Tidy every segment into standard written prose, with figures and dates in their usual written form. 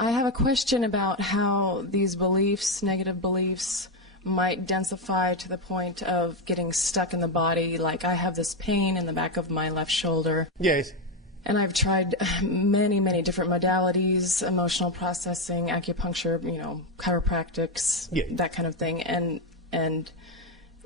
I have a question about how these beliefs, negative beliefs, might densify to the point of getting stuck in the body. Like I have this pain in the back of my left shoulder. Yes. And I've tried many, many different modalities, emotional processing, acupuncture, chiropractics, Yeah. that kind of thing. And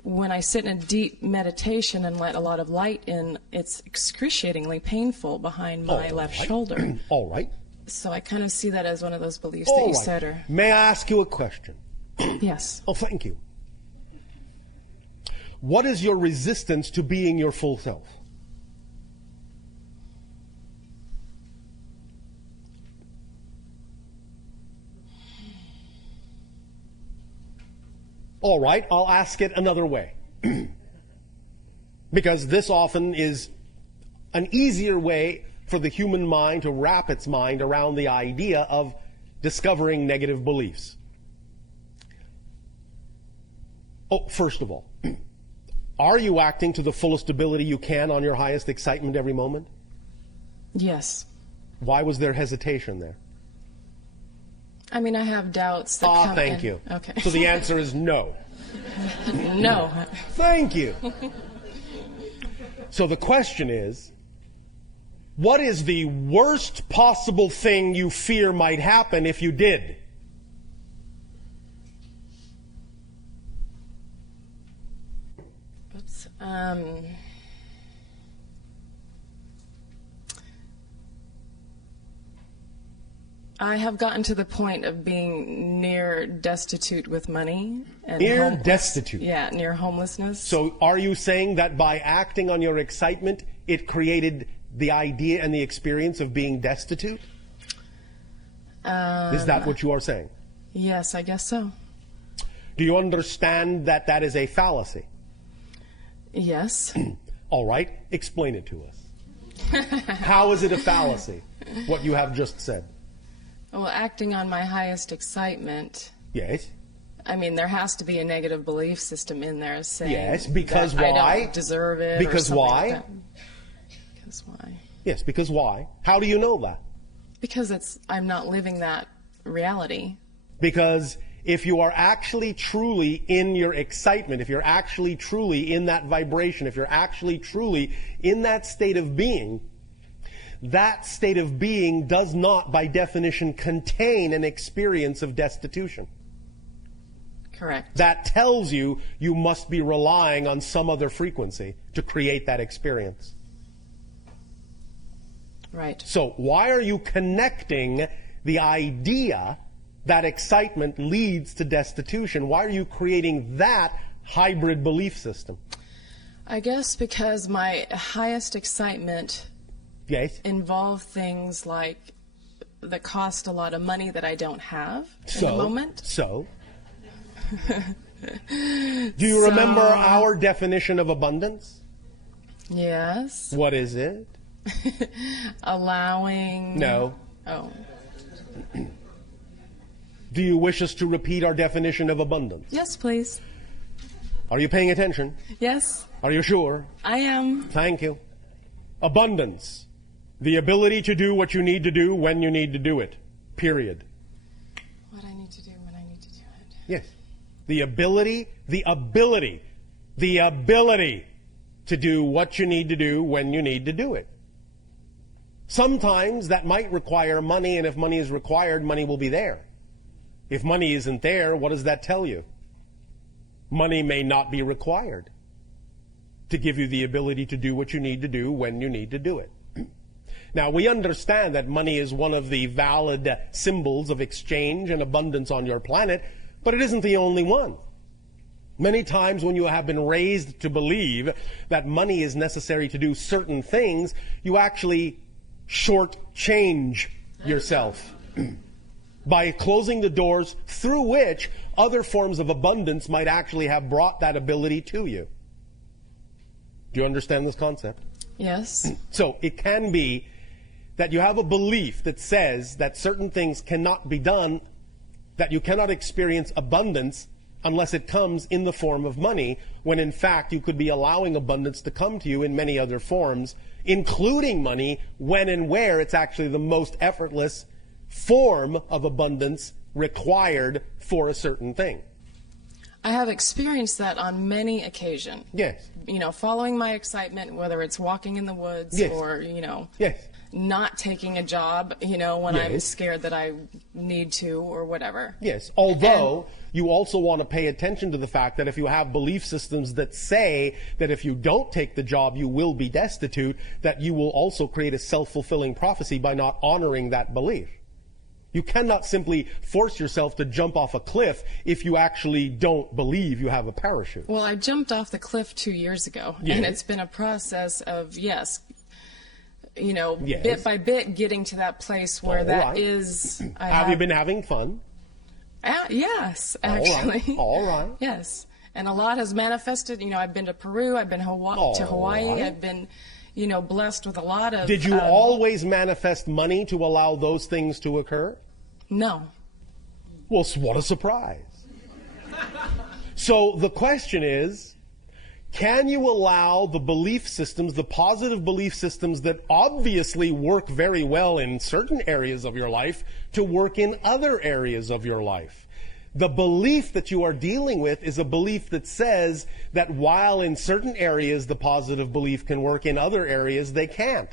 when I sit in a deep meditation and let a lot of light in, it's excruciatingly painful behind my left shoulder. All right. So I kind of see that as one of those beliefs that All you right. said are... May I ask you a question? Yes. Oh, thank you. What is your resistance to being your full self? All right, I'll ask it another way. Because this often is an easier way for the human mind to wrap its mind around the idea of discovering negative beliefs. Oh, first of all, are you acting to the fullest ability you can on your highest excitement every moment? Yes. Why was there hesitation there? I mean, I have doubts that come Thank in. you. Okay. So the answer is no. No. Thank you. So the question is, what is the worst possible thing you fear might happen if you did? Oops. I have gotten to the point of being near destitute with money. And Near destitute? Yeah, near homelessness. So are you saying that by acting on your excitement, it created the idea and the experience of being destitute? Is that what you are saying? Yes, I guess so. Do you understand that that is a fallacy? Yes. All right, explain it to us. How is it a fallacy, what you have just said? Well, acting on my highest excitement, Yes. I mean, there has to be a negative belief system in there saying Yes, because that why? I don't deserve it. Because or something why? Like that. Because why? Yes, because why? How do you know that? Because I'm not living that reality. Because if you are actually truly in your excitement, if you're actually truly in that vibration, if you're actually truly in that state of being, that state of being does not, by definition, contain an experience of destitution. Correct. That tells you you must be relying on some other frequency to create that experience. Right. So why are you connecting the idea that excitement leads to destitution? Why are you creating that hybrid belief system? I guess because my highest excitement Yes. involve things like that cost a lot of money that I don't have in the moment. So? Do you remember our definition of abundance? Yes. What is it? Allowing... No. Oh. Do you wish us to repeat our definition of abundance? Yes, please. Are you paying attention? Yes, Are you sure? I am. Thank you. Abundance. The ability to do what you need to do when you need to do it. Period. What I need to do when I need to do it. Yes. The ability to do what you need to do when you need to do it. Sometimes that might require money, and if money is required, money will be there. If money isn't there, what does that tell you? Money may not be required to give you the ability to do what you need to do when you need to do it. Now, we understand that money is one of the valid symbols of exchange and abundance on your planet, but it isn't the only one. Many times when you have been raised to believe that money is necessary to do certain things, you actually shortchange yourself by closing the doors through which other forms of abundance might actually have brought that ability to you. Do you understand this concept? Yes. So it can be that you have a belief that says that certain things cannot be done, that you cannot experience abundance unless it comes in the form of money, when in fact you could be allowing abundance to come to you in many other forms, including money, when and where it's actually the most effortless form of abundance required for a certain thing. I have experienced that on many occasions. Yes. You know, following my excitement, whether it's walking in the woods Yes. or, you know, Yes. not taking a job, you know, when I'm Yes. scared that I need to or whatever. Yes, although you also want to pay attention to the fact that if you have belief systems that say that if you don't take the job, you will be destitute, that you will also create a self-fulfilling prophecy by not honoring that belief. You cannot simply force yourself to jump off a cliff if you actually don't believe you have a parachute. Well, I jumped off the cliff 2 years ago, Yes. and it's been a process of, you know, Yes. bit by bit getting to that place where All that right. is. Have you been having fun? Yes, All right. actually. All right. Yes. And a lot has manifested. You know, I've been to Peru, I've been to All Hawaii, right. I've been, you know, blessed with a lot of... Did you always manifest money to allow those things to occur? No. Well, what a surprise. So the question is, can you allow the belief systems, the positive belief systems that obviously work very well in certain areas of your life, to work in other areas of your life? The belief that you are dealing with is a belief that says that while in certain areas the positive belief can work, in other areas they can't.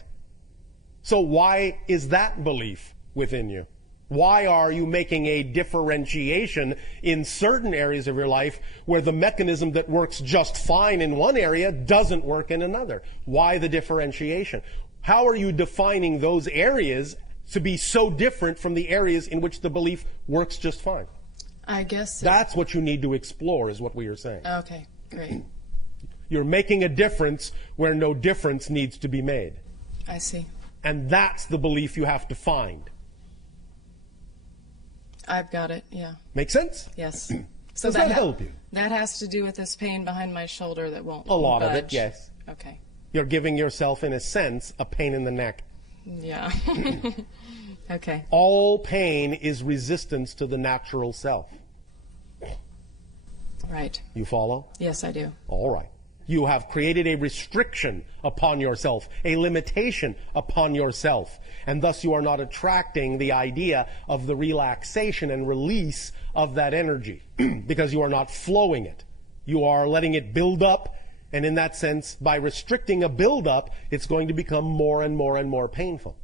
So why is that belief within you? Why are you making a differentiation in certain areas of your life where the mechanism that works just fine in one area doesn't work in another? Why the differentiation? How are you defining those areas to be so different from the areas in which the belief works just fine? I guess... That's what you need to explore, is what we are saying. Okay, great. You're making a difference where no difference needs to be made. I see. And that's the belief you have to find. I've got it, yeah. Make sense? Yes. So Does that help you? That has to do with this pain behind my shoulder that won't A lot of it, budge. yes. Okay. You're giving yourself, in a sense, a pain in the neck. Yeah. Okay. All pain is resistance to the natural self. Right. You follow? Yes, I do. All right. You have created a restriction upon yourself, a limitation upon yourself, and thus you are not attracting the idea of the relaxation and release of that energy because you are not flowing it. You are letting it build up, and in that sense, by restricting a build-up, it's going to become more and more and more painful.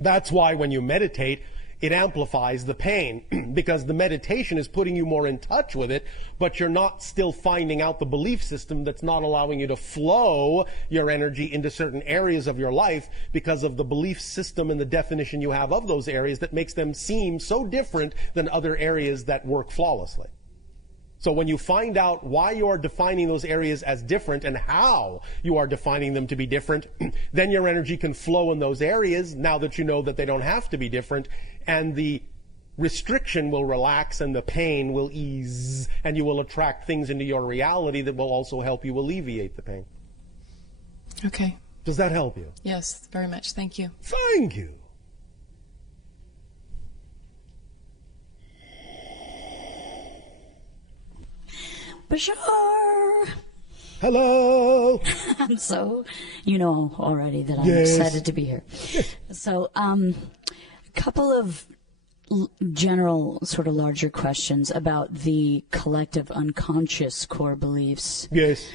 That's why when you meditate, it amplifies the pain because the meditation is putting you more in touch with it, but you're not still finding out the belief system that's not allowing you to flow your energy into certain areas of your life because of the belief system and the definition you have of those areas that makes them seem so different than other areas that work flawlessly. So when you find out why you are defining those areas as different and how you are defining them to be different, then your energy can flow in those areas now that you know that they don't have to be different, and the restriction will relax and the pain will ease, and you will attract things into your reality that will also help you alleviate the pain. Okay. Does that help you? Yes, very much. Thank you. Thank you. Bashar! Hello. So, you know already that I'm Yes. excited to be here. So, a couple of general, sort of larger questions about the collective unconscious core beliefs. Yes.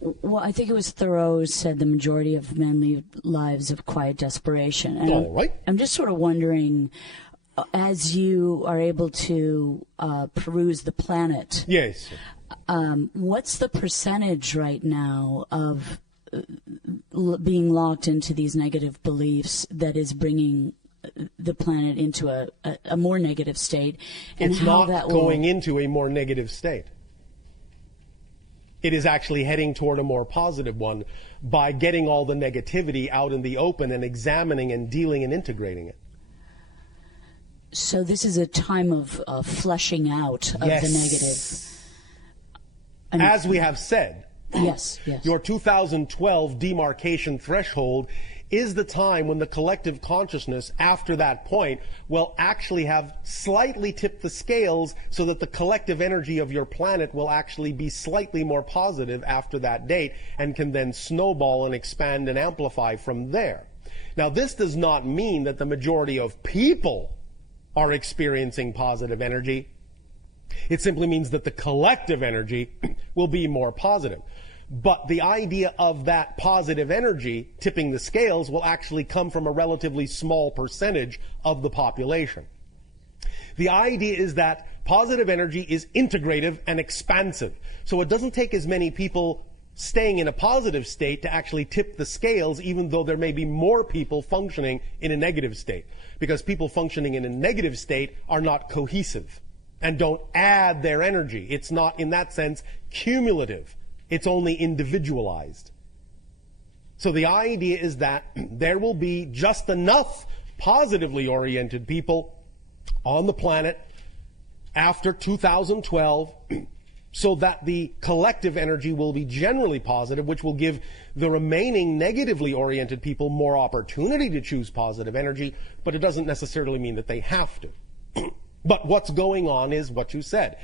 Well, I think it was Thoreau said the majority of men lead lives of quiet desperation. And All right. I'm just sort of wondering, as you are able to peruse the planet, Yes. what's the percentage right now of being locked into these negative beliefs that is bringing the planet into a more negative state? And It's how not that will... going into a more negative state. It is actually heading toward a more positive one by getting all the negativity out in the open and examining and dealing and integrating it. So this is a time of fleshing out of the negative. And As we have said, yes. your 2012 demarcation threshold is the time when the collective consciousness after that point will actually have slightly tipped the scales so that the collective energy of your planet will actually be slightly more positive after that date and can then snowball and expand and amplify from there. Now, this does not mean that the majority of people are experiencing positive energy. It simply means that the collective energy will be more positive. But the idea of that positive energy tipping the scales will actually come from a relatively small percentage of the population. The idea is that positive energy is integrative and expansive. So it doesn't take as many people staying in a positive state to actually tip the scales, even though there may be more people functioning in a negative state. Because people functioning in a negative state are not cohesive and don't add their energy. It's not, in that sense, cumulative. It's only individualized. So the idea is that there will be just enough positively oriented people on the planet after 2012 so that the collective energy will be generally positive, which will give the remaining negatively oriented people more opportunity to choose positive energy, but it doesn't necessarily mean that they have to. But what's going on is what you said.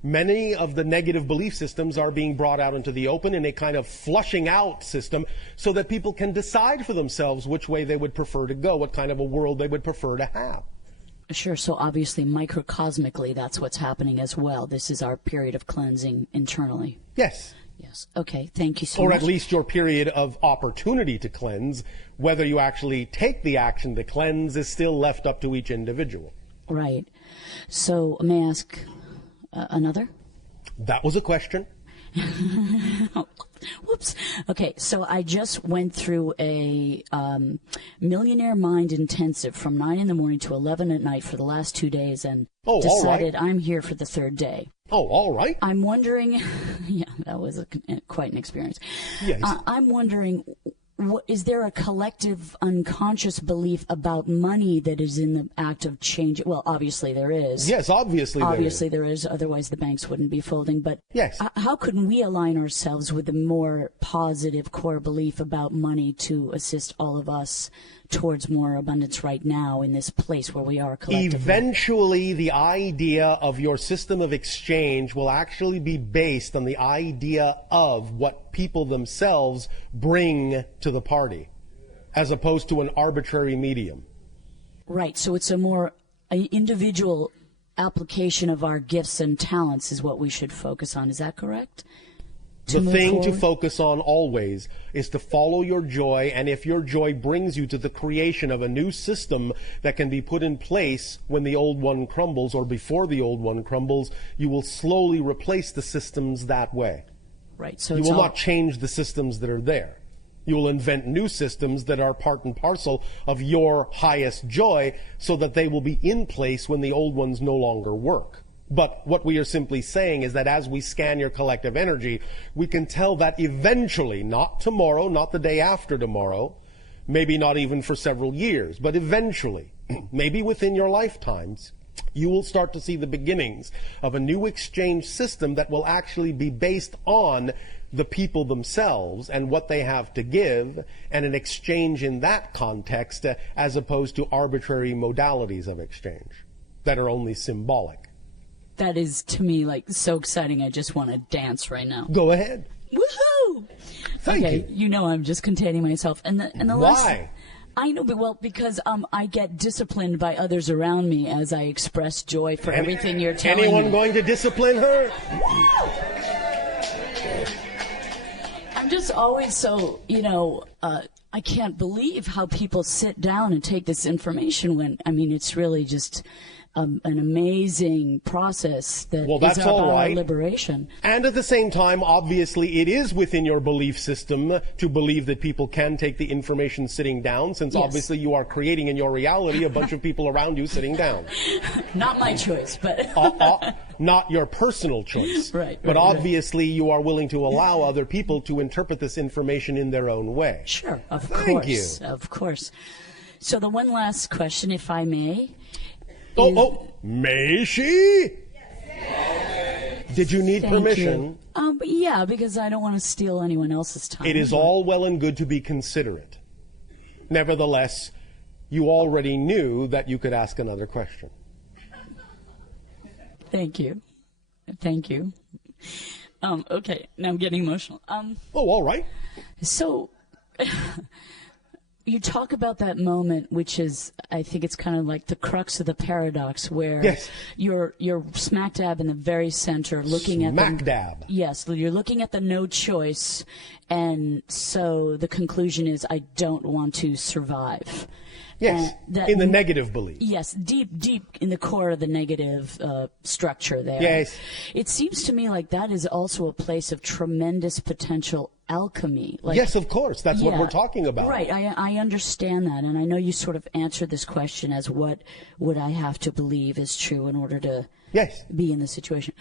Many of the negative belief systems are being brought out into the open in a kind of flushing out system so that people can decide for themselves which way they would prefer to go, what kind of a world they would prefer to have. Sure, so obviously microcosmically that's what's happening as well. This is our period of cleansing internally. Yes. Yes. Okay, thank you so much. Or at least your period of opportunity to cleanse. Whether you actually take the action to cleanse is still left up to each individual. Right. So may I ask another? That was a question. Whoops. Okay, so I just went through a Millionaire Mind intensive from 9 in the morning to 11 at night for the last 2 days and decided I'm here for the third day. Oh, all right. I'm wondering, yeah, that was quite an experience. Yes. I'm wondering, is there a collective unconscious belief about money that is in the act of change? Well, obviously there is. Yes, obviously there is. Otherwise the banks wouldn't be folding. But yes. How can we align ourselves with a more positive core belief about money to assist all of us towards more abundance right now in this place where we are collectively? Eventually, the idea of your system of exchange will actually be based on the idea of what people themselves bring to the party, as opposed to an arbitrary medium. Right, so it's a more individual application of our gifts and talents is what we should focus on. Is that correct? The thing to focus on always is to follow your joy, and if your joy brings you to the creation of a new system that can be put in place when the old one crumbles or before the old one crumbles, you will slowly replace the systems that way. Right. So you will not change the systems that are there. You will invent new systems that are part and parcel of your highest joy so that they will be in place when the old ones no longer work. But what we are simply saying is that as we scan your collective energy, we can tell that eventually, not tomorrow, not the day after tomorrow, maybe not even for several years, but eventually, maybe within your lifetimes, you will start to see the beginnings of a new exchange system that will actually be based on the people themselves and what they have to give, and an exchange in that context as opposed to arbitrary modalities of exchange that are only symbolic. That is, to me, like so exciting. I just want to dance right now. Go ahead. Woohoo! Thank you. You know I'm just containing myself. And the Why? I know, but because I get disciplined by others around me as I express joy for everything you're telling me. Anyone going to discipline her? I'm just always so, I can't believe how people sit down and take this information when, it's really just an amazing process that is about our liberation. And at the same time, obviously, it is within your belief system to believe that people can take the information sitting down, since obviously you are creating in your reality a bunch of people around you sitting down. Not my choice, but... Not your personal choice. Right. But obviously you are willing to allow other people to interpret this information in their own way. Sure, of course. Thank you. Of course. So the one last question, if I may... May she? Yes. Did you need permission? Yeah, because I don't want to steal anyone else's time. It is all well and good to be considerate. Nevertheless, you already knew that you could ask another question. Thank you. Thank you. Okay, now I'm getting emotional. All right. So... You talk about that moment, which is, I think it's kind of like the crux of the paradox, where Yes. you're smack dab in the very center, looking at Smack dab. Yes, you're looking at the no choice, and so the conclusion is, I don't want to survive. Yes, That- in the negative belief. Yes, deep in the core of the negative structure there. Yes. It seems to me like that is also a place of tremendous potential alchemy. Like, Yes, of course. That's what yeah, we're talking about. Right, I understand that, and I know you sort of answered this question as what would I have to believe is true in order to Yes. be in this situation.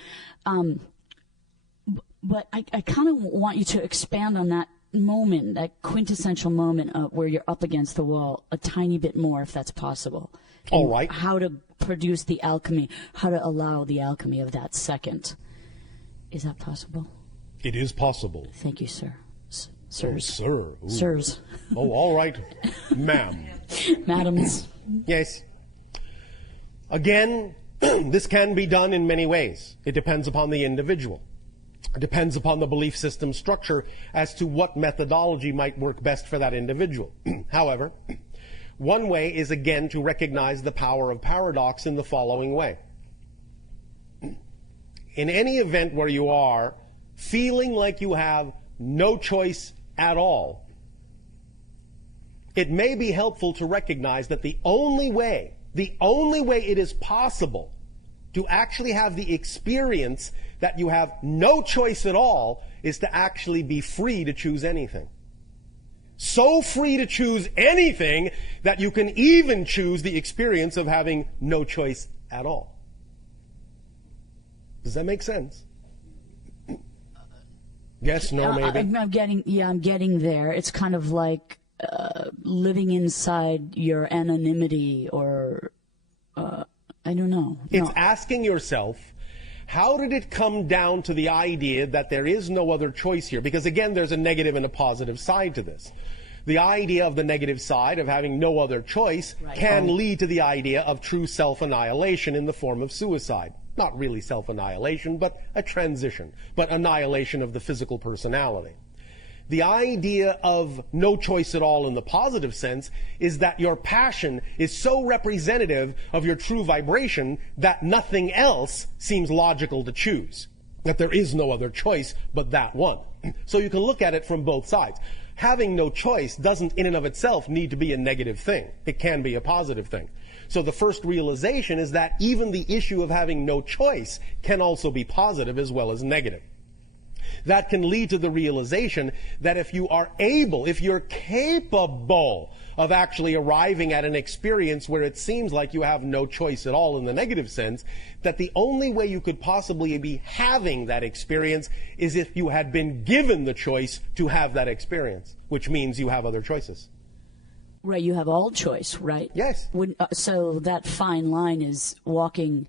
But I kind of want you to expand on that moment, that quintessential moment where you're up against the wall a tiny bit more, if that's possible. All And right. How to produce the alchemy, how to allow the alchemy of that second. Is that possible? It is possible. Thank you, sir. Oh, Sirs. sir. Ooh. Sirs. Oh, all right, ma'am. Madams. Yes. Again, this can be done in many ways. It depends upon the individual. It depends upon the belief system structure as to what methodology might work best for that individual. However, one way is again to recognize the power of paradox in the following way. In any event where you are feeling like you have no choice at all, it may be helpful to recognize that the only way it is possible to actually have the experience that you have no choice at all is to actually be free to choose anything. So free to choose anything that you can even choose the experience of having no choice at all. Does that make sense? Yes, no, maybe. I'm getting there. It's kind of like living inside your anonymity, or I don't know. It's asking yourself, how did it come down to the idea that there is no other choice here? Because again, there's a negative and a positive side to this. The idea of the negative side of having no other choice can lead to the idea of true self-annihilation in the form of suicide. Not really self-annihilation, but a transition, but annihilation of the physical personality. The idea of no choice at all in the positive sense is that your passion is so representative of your true vibration that nothing else seems logical to choose. That there is no other choice but that one. So you can look at it from both sides. Having no choice doesn't in and of itself need to be a negative thing. It can be a positive thing. So the first realization is that even the issue of having no choice can also be positive as well as negative. That can lead to the realization that if you are able, if you're capable of actually arriving at an experience where it seems like you have no choice at all in the negative sense, that the only way you could possibly be having that experience is if you had been given the choice to have that experience, which means you have other choices. Right, you have all choice, right? Yes. So that fine line is walking.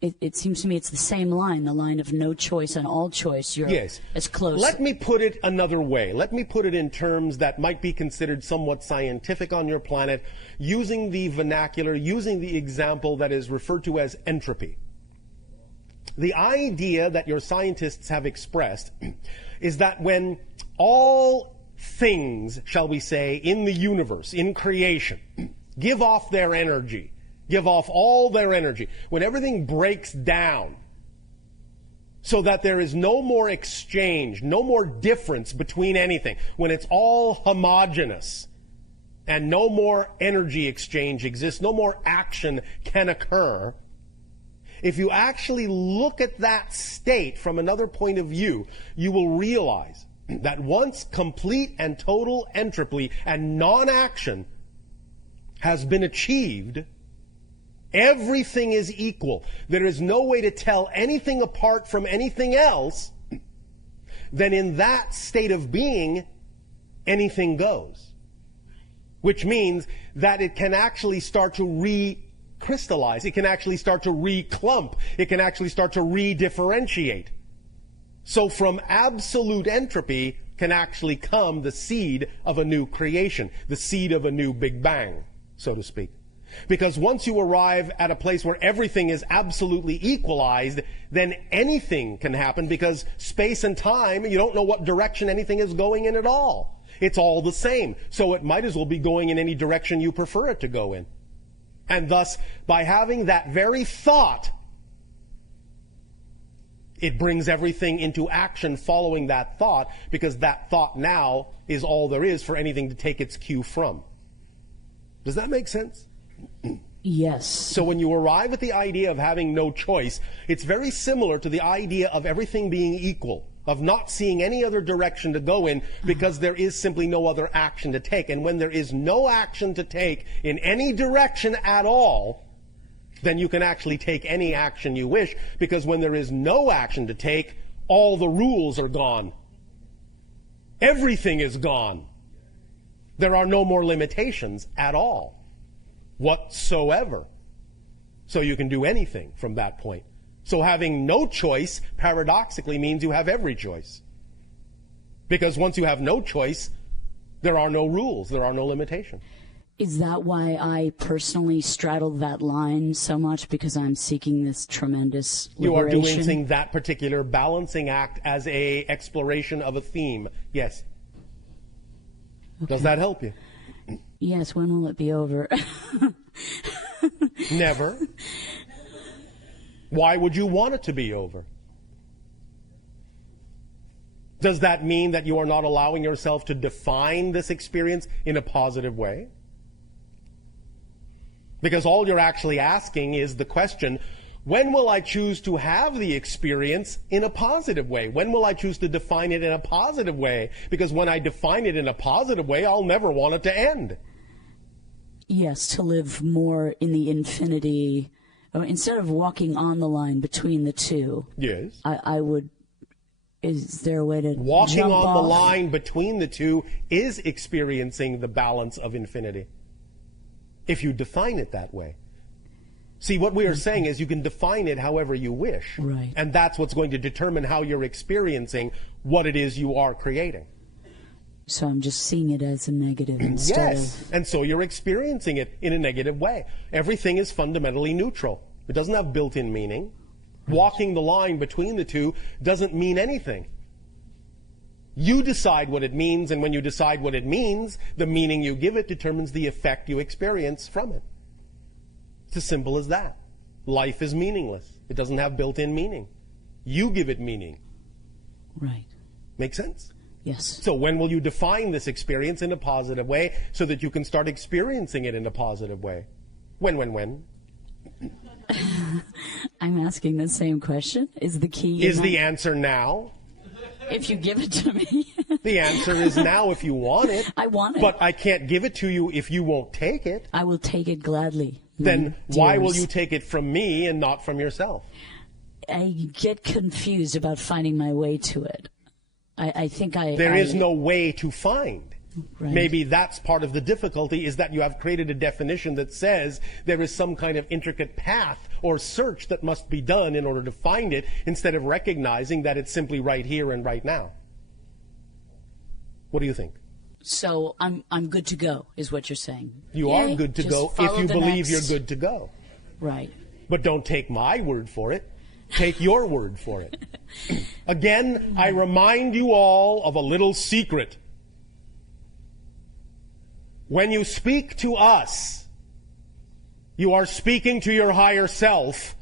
It seems to me it's the same line, the line of no choice and all choice. You're Yes. as close. Let me put it another way. Let me put it in terms that might be considered somewhat scientific on your planet, using the vernacular, using the example that is referred to as entropy. The idea that your scientists have expressed is that when all things, shall we say, in the universe, in creation, give off their energy, give off all their energy, when everything breaks down so that there is no more exchange, no more difference between anything, when it's all homogeneous and no more energy exchange exists, no more action can occur, if you actually look at that state from another point of view, you will realize that once complete and total entropy and non-action has been achieved, everything is equal. There is no way to tell anything apart from anything else. Then in that state of being, anything goes. Which means that it can actually start to recrystallize. It can actually start to reclump. It can actually start to redifferentiate. So from absolute entropy can actually come the seed of a new creation, the seed of a new Big Bang, so to speak. Because once you arrive at a place where everything is absolutely equalized, then anything can happen, because space and time, you don't know what direction anything is going in at all. It's all the same. So it might as well be going in any direction you prefer it to go in. And thus, by having that very thought, it brings everything into action following that thought, because that thought now is all there is for anything to take its cue from. Does that make sense? Yes. So when you arrive at the idea of having no choice, it's very similar to the idea of everything being equal, of not seeing any other direction to go in because there is simply no other action to take. And when there is no action to take in any direction at all, then you can actually take any action you wish, because when there is no action to take, all the rules are gone. Everything is gone. There are no more limitations at all, whatsoever. So you can do anything from that point. So having no choice, paradoxically, means you have every choice. Because once you have no choice, there are no rules, there are no limitations. Is that why I personally straddle that line so much? Because I'm seeking this tremendous liberation? You are doing that particular balancing act as a exploration of a theme. Yes. Okay. Does that help you? Yes. When will it be over? Never. Why would you want it to be over? Does that mean that you are not allowing yourself to define this experience in a positive way? Because all you're actually asking is the question, when will I choose to have the experience in a positive way? When will I choose to define it in a positive way? Because when I define it in a positive way, I'll never want it to end. Yes, to live more in the infinity. Instead of walking on the line between the two. Yes. I would, is there a way to walking jump on off? The line between the two is experiencing the balance of infinity, if you define it that way. See, what we are saying is you can define it however you wish. Right. And that's what's going to determine how you're experiencing what it is you are creating. So I'm just seeing it as a negative instead Yes, of... and so you're experiencing it in a negative way. Everything is fundamentally neutral. It doesn't have built-in meaning. Walking the line between the two doesn't mean anything. You decide what it means, and when you decide what it means, the meaning you give it determines the effect you experience from it. It's as simple as that. Life is meaningless. It doesn't have built-in meaning. You give it meaning. Right. Make sense? Yes. So when will you define this experience in a positive way so that you can start experiencing it in a positive way? When? I'm asking the same question. Is the key... Is the answer now? If you give it to me. The answer is now if you want it. I want it. But I can't give it to you if you won't take it. I will take it gladly. Then why will you take it from me and not from yourself? I get confused about finding my way to it. I think There is no way to find. Right. Maybe that's part of the difficulty, is that you have created a definition that says there is some kind of intricate path or search that must be done in order to find it, instead of recognizing that it's simply right here and right now. What do you think? So I'm good to go, is what you're saying. You are good to go if you believe you're good to go. Right. But don't take my word for it. Take your word for it. Again, I remind you all of a little secret. When you speak to us, you are speaking to your higher self,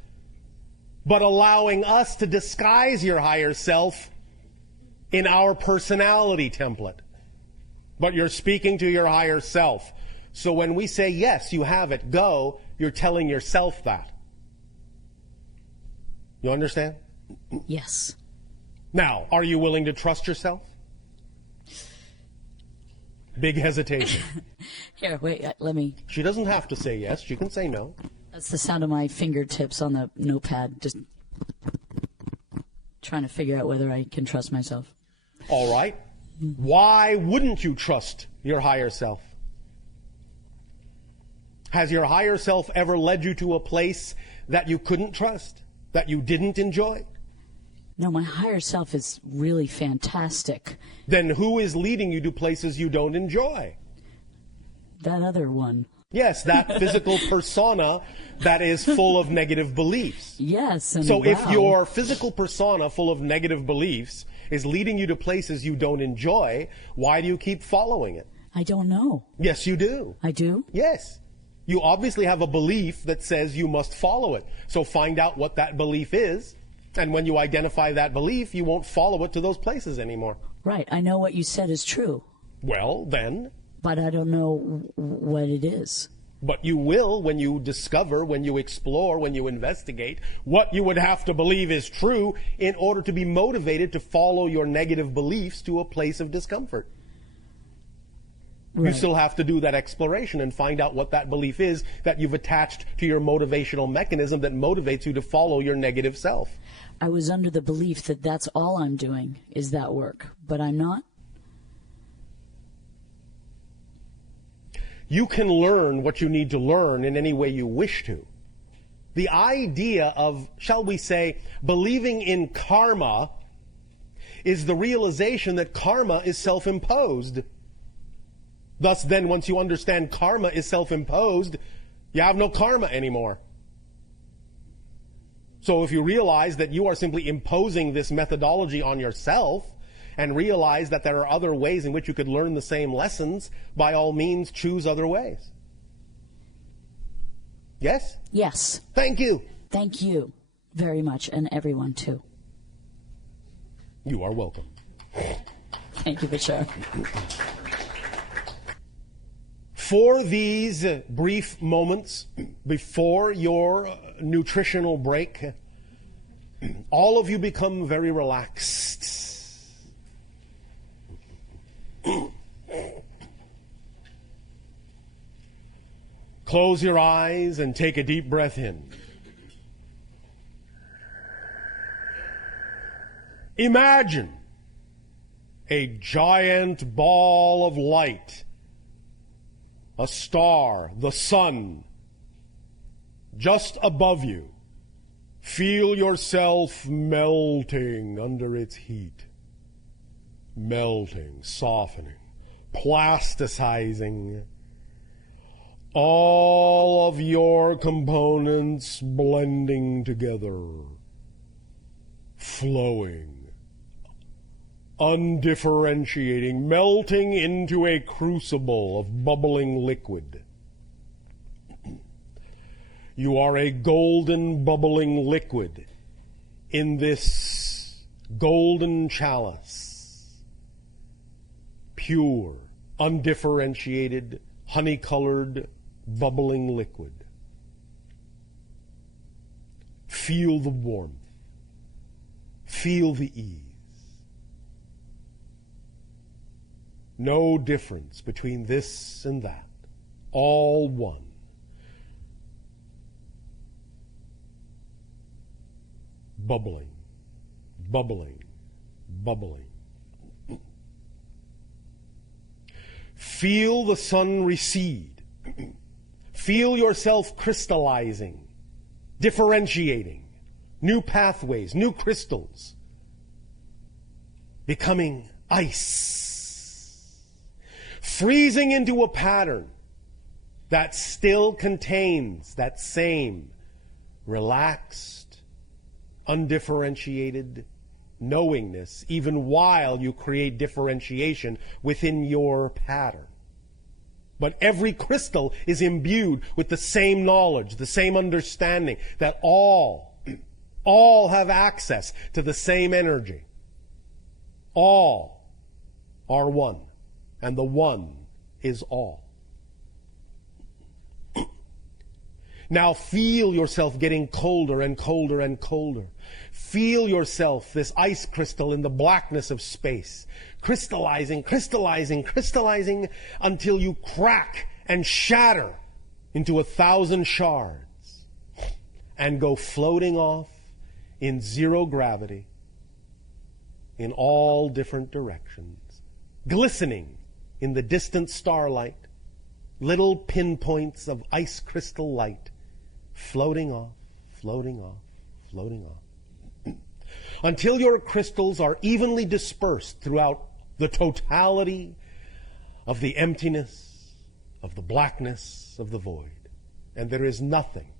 but allowing us to disguise your higher self in our personality template. But you're speaking to your higher self. So when we say, yes, you have it, go, you're telling yourself that. You understand? Yes. Now, are you willing to trust yourself? Big hesitation. Here, wait, let me... She doesn't have to say yes. She can say no. That's the sound of my fingertips on the notepad, just trying to figure out whether I can trust myself. All right. Why wouldn't you trust your higher self? Has your higher self ever led you to a place that you couldn't trust, that you didn't enjoy? No, my higher self is really fantastic. Then who is leading you to places you don't enjoy? That other one. Yes, that physical persona that is full of negative beliefs. Yes. And So wow. if your physical persona full of negative beliefs is leading you to places you don't enjoy, why do you keep following it? I don't know. Yes, you do. I do? Yes. You obviously have a belief that says you must follow it. So find out what that belief is, and when you identify that belief, you won't follow it to those places anymore. Right. I know what you said is true. Well, then. But I don't know what it is. But you will when you discover, when you explore, when you investigate what you would have to believe is true in order to be motivated to follow your negative beliefs to a place of discomfort. Right. You still have to do that exploration and find out what that belief is that you've attached to your motivational mechanism that motivates you to follow your negative self. I was under the belief that that's all I'm doing is that work, but I'm not. You can learn what you need to learn in any way you wish to. The idea of, shall we say, believing in karma is the realization that karma is self-imposed. Thus, then, once you understand karma is self-imposed, you have no karma anymore. So if you realize that you are simply imposing this methodology on yourself, and realize that there are other ways in which you could learn the same lessons, by all means, choose other ways. Yes? Yes. Thank you. Thank you very much, and everyone, too. You are welcome. Thank you, Bashar. For these brief moments before your nutritional break, all of you become very relaxed. Close your eyes and take a deep breath in. Imagine a giant ball of light, a star, the sun, just above you. Feel yourself melting under its heat. Melting, softening, plasticizing. All of your components blending together, flowing, undifferentiating, melting into a crucible of bubbling liquid. You are a golden bubbling liquid in this golden chalice. Pure, undifferentiated, honey-colored, bubbling liquid. Feel the warmth. Feel the ease. No difference between this and that. All one. Bubbling, bubbling, bubbling. Feel the sun recede. Feel yourself crystallizing, differentiating, new pathways, new crystals, becoming ice, freezing into a pattern that still contains that same relaxed, undifferentiated knowingness, even while you create differentiation within your pattern. But every crystal is imbued with the same knowledge, the same understanding, that all have access to the same energy. All are one, and the one is all. Now feel yourself getting colder and colder and colder. Feel yourself, this ice crystal in the blackness of space, crystallizing, crystallizing, crystallizing until you crack and shatter into 1,000 shards and go floating off in zero gravity in all different directions, glistening in the distant starlight, little pinpoints of ice crystal light floating off, floating off, floating off, until your crystals are evenly dispersed throughout the totality of the emptiness, of the blackness, of the void. And there is nothing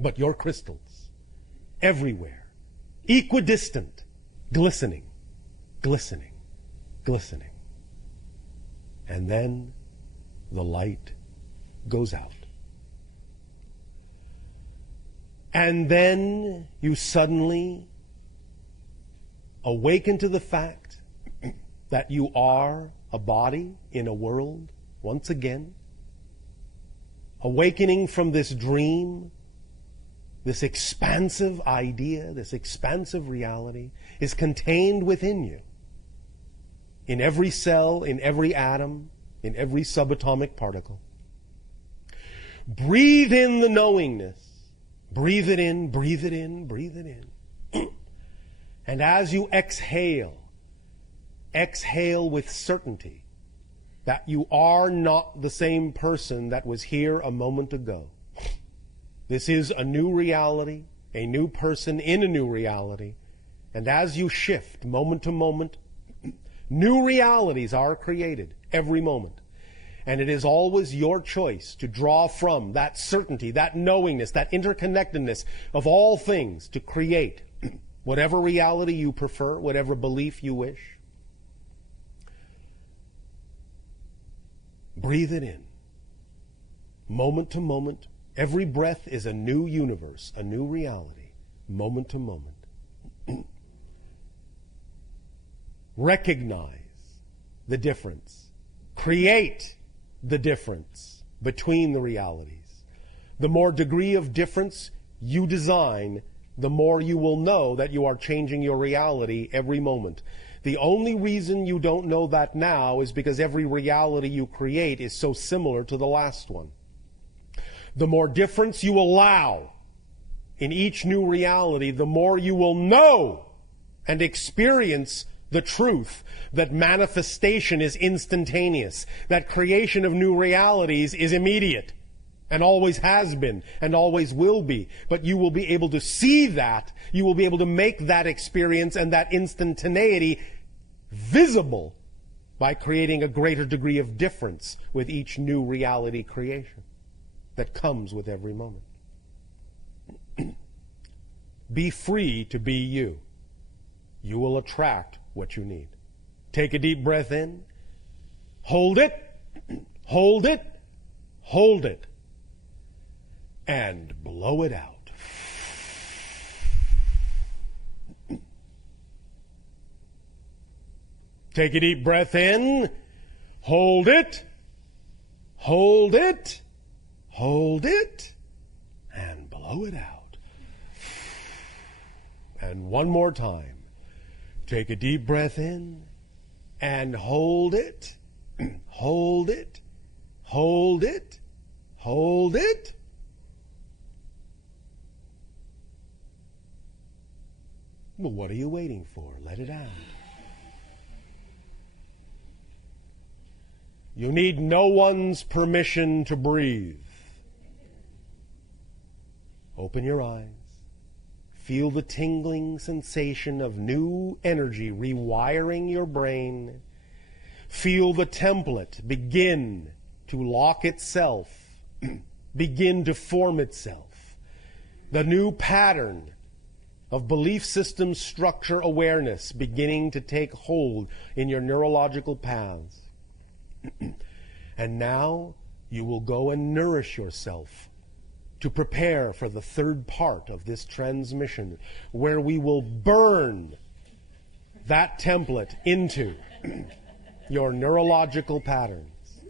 but your crystals everywhere, equidistant, glistening, glistening, glistening. And then the light goes out. And then you suddenly awaken to the fact that you are a body in a world once again. Awakening from this dream, this expansive idea, this expansive reality is contained within you. In every cell, in every atom, in every subatomic particle. Breathe in the knowingness. Breathe it in, breathe it in, breathe it in. And as you exhale, exhale with certainty that you are not the same person that was here a moment ago. This is a new reality, a new person in a new reality. And as you shift moment to moment, new realities are created every moment. And it is always your choice to draw from that certainty, that knowingness, that interconnectedness of all things to create whatever reality you prefer, whatever belief you wish. Breathe it in. Moment to moment. Every breath is a new universe, a new reality, moment to moment. Recognize the difference. Create the difference between the realities. The more degree of difference you design, the more you will know that you are changing your reality every moment. The only reason you don't know that now is because every reality you create is so similar to the last one. The more difference you allow in each new reality, the more you will know and experience the truth that manifestation is instantaneous, that creation of new realities is immediate, and always has been, and always will be. But you will be able to see that, you will be able to make that experience and that instantaneity visible by creating a greater degree of difference with each new reality creation that comes with every moment. Be free to be you. You will attract what you need. Take a deep breath in. Hold it. Hold it. Hold it. And blow it out. Take a deep breath in. Hold it. Hold it. Hold it. And blow it out. And one more time. Take a deep breath in and hold it, hold it, hold it, hold it. Well, what are you waiting for? Let it out. You need no one's permission to breathe. Open your eyes. Feel the tingling sensation of new energy rewiring your brain. Feel the template begin to lock itself, begin to form itself. The new pattern of belief system structure awareness beginning to take hold in your neurological paths. And now you will go and nourish yourself to prepare for the third part of this transmission, where we will burn that template into your neurological patterns.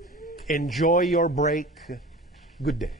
Enjoy your break. Good day.